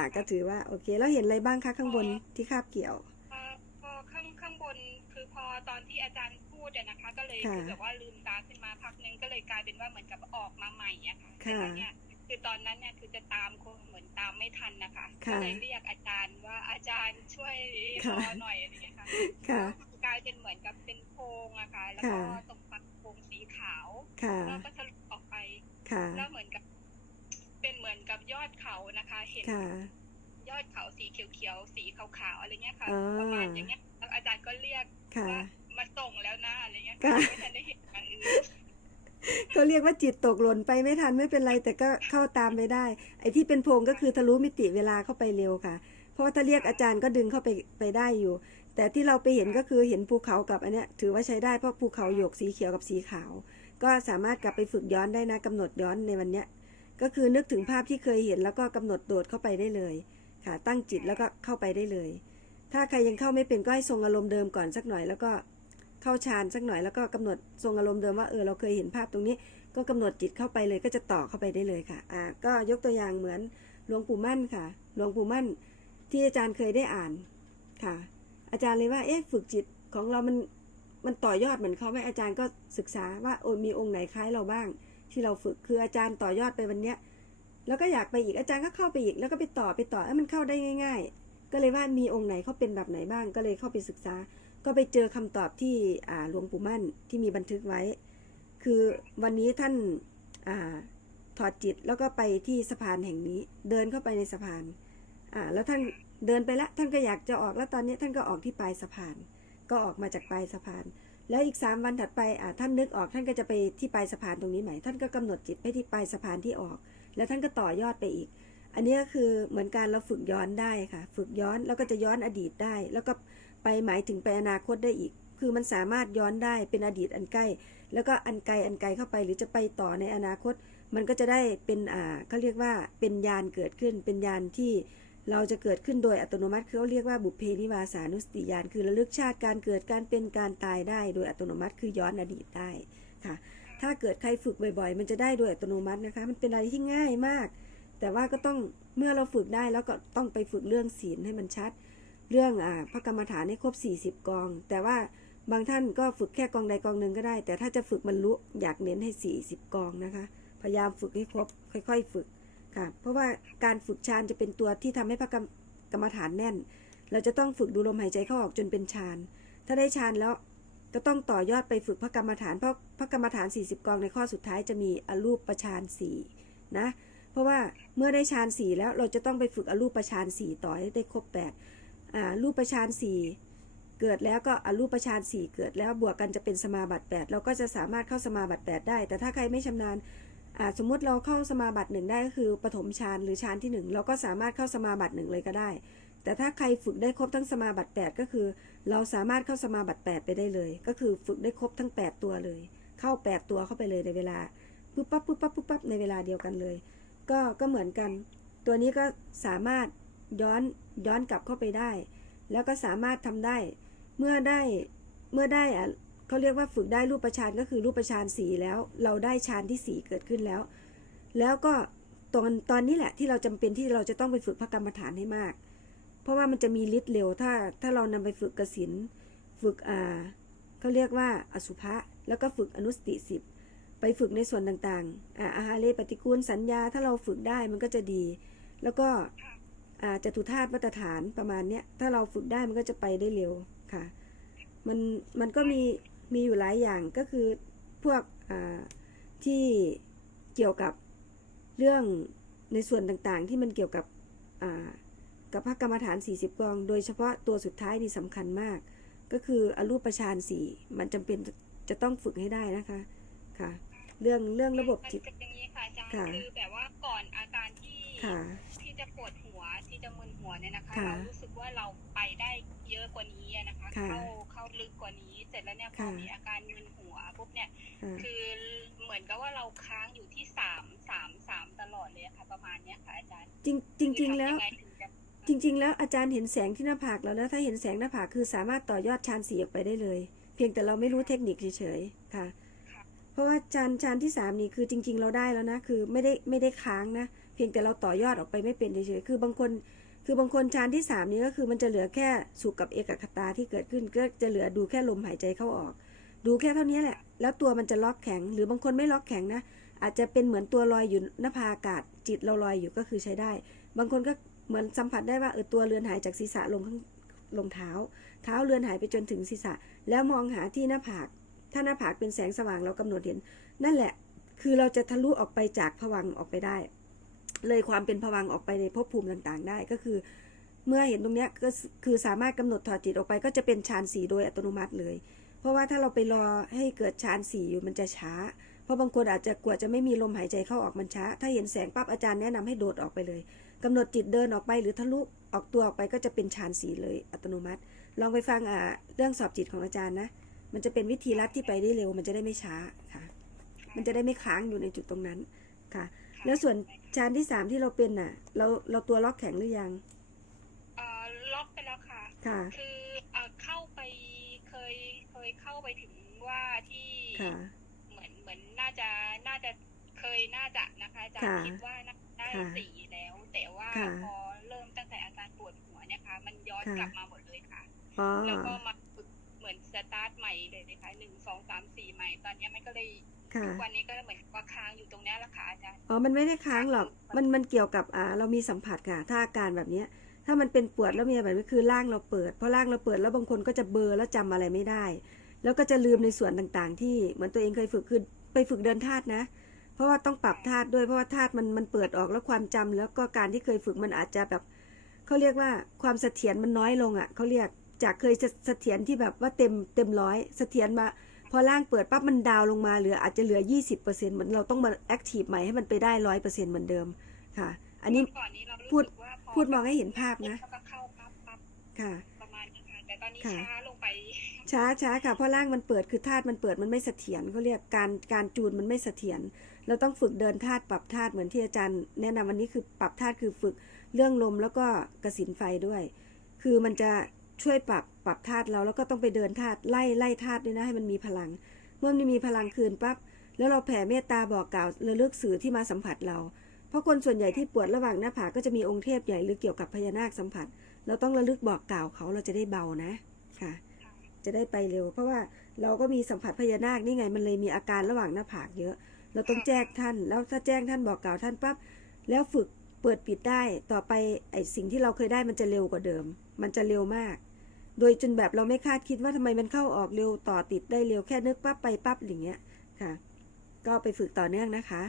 อ่าก็ถือว่าโอเค แล้วเห็นอะไรบ้างคะข้างบนที่คาบเกี่ยวพอพอข้างข้างบนคือพอตอนที่อาจารย์พูดอะนะคะ ก็เลยค่ะคือแบบว่าลืมตาขึ้นมาพักนึงก็เลยกลายเป็นว่าเหมือนกับออกมาใหม่อะค่ะค่ะแต่ว่าเนี่ยคือตอนนั้นเนี่ยคือจะตามคงเหมือนตามไม่ทันนะคะค่ะก็เลยเรียกอาจารย์ว่าอาจารย์ช่วยรค่ะ อหน่อยอะไรอย่างเงี้ยค่ะค่ะก็กลายเป็นเหมือนกับเป็นโพรงอะค่ะแล้วก็ค่ะ ตรงปากโพรงสีขาวค่ะ แล้วก็ทะลุออกไป ค่ะ แล้วเหมือนกับเป็นเหมือน กับยอดเขานะคะ เห็นค่ะ ยอดเขาสีเขียวๆสีขาวๆอะไรเงี้ยค่ะ อ่า ประมาณอย่างเงี้ยแล้วอาจารย์ก็เรียกค่ะ ว่ามาส่งแล้วนะอะไรเงี้ยค่ะ ไม่ทันได้เห็นอย่างอื่นก็เรียกว่าจิตตกหล่นไปไม่ทันไม่เป็นไรแต่ก็เข้าตามไปได้ ไอ้ที่เป็นโพรงก็คือทะลุมิติเวลาเข้าไปเร็วค่ะ เพราะว่าถ้าเรียกอาจารย์ก็ดึงเข้าไปไปได้อยู่ แต่ที่เราไปเห็นก็คือเห็นภูเขากับอันเนี้ยถือว่าใช้ได้เพราะภูเขาหยกสีเขียวกับสีขาว ก็สามารถกลับไปฝึกย้อนได้นะกำหนดย้อนในวันเนี้ย ก็คือนึกถึงภาพที่เคยเห็นแล้วก็กำหนดโดดเข้าไปได้เลยค่ะตั้งจิตแล้วก็เข้าไปได้เลย ถ้าใครยังเข้าไม่เป็นก็ให้ทรงอารมณ์เดิมก่อนสักหน่อย แล้วก็เข้าฌานสักหน่อยแล้วก็กำหนดทรงอารมณ์เดิมว่าเออเราเคยเห็นภาพตรงนี้ ก็กำหนดจิตเข้าไปเลยก็จะต่อเข้าไปได้เลยค่ะอ่าก็ยกตัวอย่างเหมือนหลวงปู่มั่นค่ะหลวงปู่มั่นที่อาจารย์เคยได้อ่านค่ะ อาจารย์เลยว่าเอ๊ะฝึกจิตของเรามันมันต่อยอดเหมือนเขาไหมอาจารย์ก็ศึกษาว่าโอ้มีองค์ไหนคล้ายเราบ้าง ที่เราฝึกคืออาจารย์ต่อยอดไปวันเนี้ยแล้วก็อยากไปอีกอาจารย์ก็เข้าไปอีก แล้วก็ไปต่อไปต่อเอ้มันเข้าได้ง่าย ๆ ก็เลยว่ามีองค์ไหนเขาเป็นแบบไหนบ้างก็เลยเข้าไปศึกษา ก็ไปเจอคำตอบที่อ่าหลวงปู่มั่นที่มีบันทึกไว้ คือวันนี้ท่านอาถอดจิตแล้วก็ไปที่สะพานแห่งนี้ เดินเข้าไปในสะพานอ่าแล้วท่านเดินไปแล้วท่านก็อยากจะออกแล้วตอนนี้ท่านก็ออกที่ปลายสะพาน ก็ออกมาจากปลายสะพาน แล้วอีกสามวันถัดไปอ่าท่านนึกออกท่านก็จะไปที่ปลายสะพานตรงนี้ใหม่ ท่านก็กำหนดจิตไปที่ปลายสะพานที่ออก แล้วท่านก็ต่อยอดไปอีก อันนี้ก็คือเหมือนการเราฝึกย้อนได้ค่ะ ฝึกย้อนแล้วก็จะย้อนอดีตได้ แล้วก็ไปหมายถึงไปอนาคตได้อีก คือมันสามารถย้อนได้เป็นอดีตอันใกล้ แล้วก็อันไกลอันไกลเข้าไป หรือจะไปต่อในอนาคต มันก็จะได้เป็นอ่าเขาเรียกว่าเป็นญาณเกิดขึ้นเป็นญาณที่ เราจะเกิดขึ้นโดยอัตโนมัติคือเขาเรียกว่าบุพเพนิวาสานุสติญาณคือระลึกชาติการเกิดการเป็นการตายได้โดยอัตโนมัติคือย้อนอดีตได้ค่ะ ถ้าเกิดใครฝึกบ่อยๆ มันจะได้โดยอัตโนมัตินะคะ มันเป็นอะไรที่ง่ายมาก แต่ว่าก็ต้องเมื่อเราฝึกได้แล้วก็ต้องไปฝึกเรื่องศีลให้มันชัด เรื่องอพระกรรมฐานให้ครบ 40 กอง แต่ว่าบางท่านก็ฝึกแค่กองใดกองหนึ่งก็ได้ แต่ถ้าจะฝึกบรรลุอยากเน้นให้ 40 กองนะคะ พยายามฝึกให้ครบ ค่อย ๆ ฝึก ค่ะ เพราะว่าการฝึกฌานจะเป็นตัวที่ทำให้พระกรรมฐานแน่น เราจะต้องฝึกดูลมหายใจเข้าออกจนเป็นฌาน ถ้าได้ฌานแล้วก็ต้องต่อยอดไปฝึกพระกรรมฐาน เพราะพระกรรมฐาน 40 กองในข้อสุดท้ายจะมีอรูปประฌานสี่นะ เพราะว่าเมื่อได้ฌานสี่แล้วเราจะต้องไปฝึกอรูปประฌานสี่ต่อให้ได้ครบแปดอ่ารูปประฌานสี่เกิดแล้วก็อรูปประฌานสี่เกิดแล้วบวกกันจะเป็นสมาบัติแปดเราก็จะสามารถเข้าสมาบัติแปดได้ แต่ถ้าใครไม่ชำนาญ สมมุติเราเข้าสมาบัติหนึ่งได้ก็คือปฐมฌานหรือฌานที่หนึ่งเราก็สามารถเข้าสมาบัติหนึ่งเลยก็ได้ แต่ถ้าใครฝึกได้ครบทั้งสมาบัติแปดก็คือ เราสามารถเข้าสมาบัติแปดไปได้เลย ก็คือฝึกได้ครบทั้งแปดตัวเลย เข้าแปดตัวเข้าไปเลยในเวลาปุ๊บปั๊บปุ๊บปั๊บปุ๊บปั๊บในเวลาเดียวกันเลย ก็ก็เหมือนกัน ตัวนี้ก็สามารถย้อนย้อนกลับเข้าไปได้ แล้วก็สามารถทำได้ เมื่อได้เมื่อได้อะ เขาเรียกว่าฝึกได้รูปประชานก็คือรูปประชานสีแล้ว เราได้ฌานที่สีเกิดขึ้นแล้ว แล้วก็ตอนตอนนี้แหละที่เราจำเป็นที่เราจะต้องไปฝึกพระกรรมฐานให้มาก เพราะว่ามันจะมีฤทธิ์เร็วถ้าถ้าเรานำไปฝึกกสินฝึกอ่าเขาเรียกว่าอสุภะแล้วก็ฝึกอนุสติสิบไปฝึกในส่วนต่างๆอ่าอาหารเลปฏิกูลสัญญา ถ้าเราฝึกได้มันก็จะดี แล้วก็อาจตุธาตุมาตรฐานประมาณเนี้ยถ้าเราฝึกได้มันก็จะไปได้เร็วค่ะ มันมันก็มี มีอยู่หลายอย่างก็คือพวกอ่าที่เกี่ยวกับเรื่องในส่วนต่างๆ ที่มันเกี่ยวกับอ่ากับพระกรรมฐาน 40 กอง โดยเฉพาะตัวสุดท้ายนี่สำคัญมาก ก็คืออรูปฌานสี่มันจำเป็นจะต้องฝึกให้ได้นะคะค่ะ เรื่องเรื่องระบบจิตมันเป็นอย่างนี้ค่ะอาจารย์ค่ะคือแบบว่าก่อนอาการที่ค่ะที่ จะปวดหัวที่จะมึนหัวเนี่ยนะคะ ค่ะเรารู้สึกว่าเราไปได้เยอะกว่านี้อะนะคะ ค่ะ เข้าเข้าลึกกว่านี้ เสร็จแล้วเนี่ยพอค่ะมีอาการมึนหัวปุ๊บเนี่ย ค่ะคือเหมือนกับว่าเราค้างอยู่ที่สามสามสามตลอดเลยอะค่ะ ประมาณเนี้ยค่ะอาจารย์จริงจริง ๆ แล้วคือทำยัไงถึงจะจริง ๆ แล้วอาจารย์เห็นแสงที่หน้าผากแล้วแล้วถ้าเห็นแสงหน้าผากคือสามารถต่อยอดฌานสีออกไปได้เลย เพียงแต่เราไม่รู้เทคนิคเฉยๆค่ะเพ ราะว่าฌานฌานที่สามนี่คือจริง ๆ เราได้แล้วนะ คือไม่ได้ไม่ได้ค้างนะ เพียงแต่เราต่อยอดออกไปไม่เป็นเฉยๆคือบางคน คือบางคนฌานที่สามนี้ก็คือมันจะเหลือแค่สุขกับเอกคตาที่เกิดขึ้นก็จะเหลือดูแค่ลมหายใจเข้าออก ดูแค่เท่านี้แหละ แล้วตัวมันจะล็อกแข็ง หรือบางคนไม่ล็อกแข็งนะ อาจจะเป็นเหมือนตัวลอยอยู่หน้าผาอากาศจิตเราลอยอยู่ก็คือใช้ได้ บางคนก็เหมือนสัมผัสได้ว่าเออตัวเรือนหายจากศีรษะลงข้างลงเท้า เท้าเรือนหายไปจนถึงศีรษะ แล้วมองหาที่หน้าผาก ถ้าหน้าผากเป็นแสงสว่างเรากำหนดเห็น นั่นแหละ คือเราจะทะลุออกไปจากผวังออกไปได้ เลยความเป็นผวังออกไปในภพภูมิต่างๆ ได้ก็คือ เมื่อเห็นตรงเนี้ยก็คือสามารถกำหนดถอดจิตออกไป ก็จะเป็นฌานสีโดยอัตโนมัติเลย เพราะว่าถ้าเราไปรอให้เกิดฌานสีอยู่มันจะช้า เพราะบางคนอาจจะกลัวจะไม่มีลมหายใจเข้าออกมันช้า ถ้าเห็นแสงปั๊บอาจารย์แนะนำให้โดดออกไปเลยกำหนดจิตเดินออกไปหรือทะลุออกตัวออกไปก็จะเป็นฌานสีเลยอัตโนมัติ ลองไปฟังอ่าเรื่องสอบจิตของอาจารย์นะ มันจะเป็นวิธีลัดที่ไปได้เร็ว มันจะได้ไม่ช้าค่ะ มันจะได้ไม่ค้างอยู่ในจุดตรงนั้นค่ะ แล้วส่วนฌานที่สามที่เราเป็นน่ะ เราเราตัวล็อกแข็งหรือยังเอ่อล็อกไปแล้วค่ะ ค่ะ คือเอ่อเข้าไปเคยเคยเข้าไปถึงว่าที่ ค่ะ เหมือนเหมือนน่าจะน่าจะเคยน่าจะนะคะอาจารค่ะย์คิดว่าน่าได้ค่ะสี่แล้ว แต่ว่าค่ะพอเริ่มตั้งแต่อาการปวดหัวเนี่ยค่ะ มันย้อนค่ะ กลับมาหมดเลยค่ะ อ๋อแล้วก็มาฝึกเห มือนสตาร์ทใหม่เลยนะคะหนึ่งสองสามสี่ใหม่ ตอนเนี้ยมันก็เลยค่ะทุกวันนี้ก็เหมือนว่าค้างอยู่ตรงเนี้ยแหละค่ะอาจารย์อ๋อมันไม่ได้ค้างหรอกมันมันเกี่ยวกับอ่าเรามีสัมผัสค่ะ ถ้าอาการแบบเนี้ย ถ้ามันเป็นปวดแล้วมีแบบนี้คือร่างเราเปิดเพราะร่างเราเปิดแล้วบางคนก็จะเบลอแล้วจำอะไรไม่ได้ แล้วก็จะลืมในส่วนต่างๆ ที่เหมือนตัวเองเคยฝึกคือไปฝึกเดินธาตุนะ เพราะว่าต้องปรับธาตุด้วยเพราะว่าธาตุมันมันเปิดออกแล้วความจำแล้วก็การที่เคยฝึกมันอาจจะแบบเขาเรียกว่าความเสถียรมันน้อยลงอะเขาเรียก จากเคยเสถียรที่แบบว่าเต็มเต็มร้อยเสถียรมา พอร่างเปิดปั๊บมันดาวน์ลงมาเหลืออาจจะเหลือ 20%เหมือนเราต้องมาแอคทีฟใหม่ให้มันไปได้ร้อยเปอร์เซ็นต์เหมือนเดิมค่ะ อันนี้เมื่ก่อนนี้เรารู้พูดสึกว่าพพูดมองให้เห็นภาพนะแล้วก็เข้าปั๊บปั๊บค่ะประมาณนี้ค่ะแต่ตอนนี้ค่ะช้าลงไปช้าช้าค่ะเพราะร่างมันเปิดคือธาตุมันเปิดมันไม่เสถียรเขาเรียกการการจูนมันไม่เสถียรเราต้องฝึกเดินธาตุปรับธาตุเหมือนที่อาจารย์ แนะนำวันนี้คือปรับธาตุคือฝึกเรื่องลมแล้วก็กระสินไฟด้วย คือมันจะ ช่วยปรับปรับธาตุเราแล้วก็ต้องไปเดินธาตุไล่ไล่ธาตุด้วยนะให้มันมีพลัง เมื่อมันมีพลังคืนปั๊บแล้วเราแผ่เมตตาบอกกล่าวระลึกสื่อที่มาสัมผัสเรา เพราะคนส่วนใหญ่ที่ปวดระหว่างหน้าผากก็จะมีองค์เทพใหญ่หรือเกี่ยวกับพญานาคสัมผัส เราต้องระลึกบอกกล่าวเขาเราจะได้เบานะค่ะ จะได้ไปเร็ว เพราะว่าเราก็มีสัมผัสพญานาคนี่ไงมันเลยมีอาการระหว่างหน้าผากเยอะ เราต้องแจ้งท่าน แล้วถ้าแจ้งท่านบอกกล่าวท่านปั๊บแล้วฝึกเปิดปิดได้ต่อไปไอสิ่งที่เราเคยได้มันจะเร็วกว่าเดิม มันจะเร็วมาก โดยจนแบบเราไม่คาดคิดว่าทำไมมันเข้าออกเร็วต่อติดได้เร็วแค่นึกปั๊บไปปั๊บอย่างเงี้ยค่ะ ก็ไปฝึกต่อเนื่องนะคะ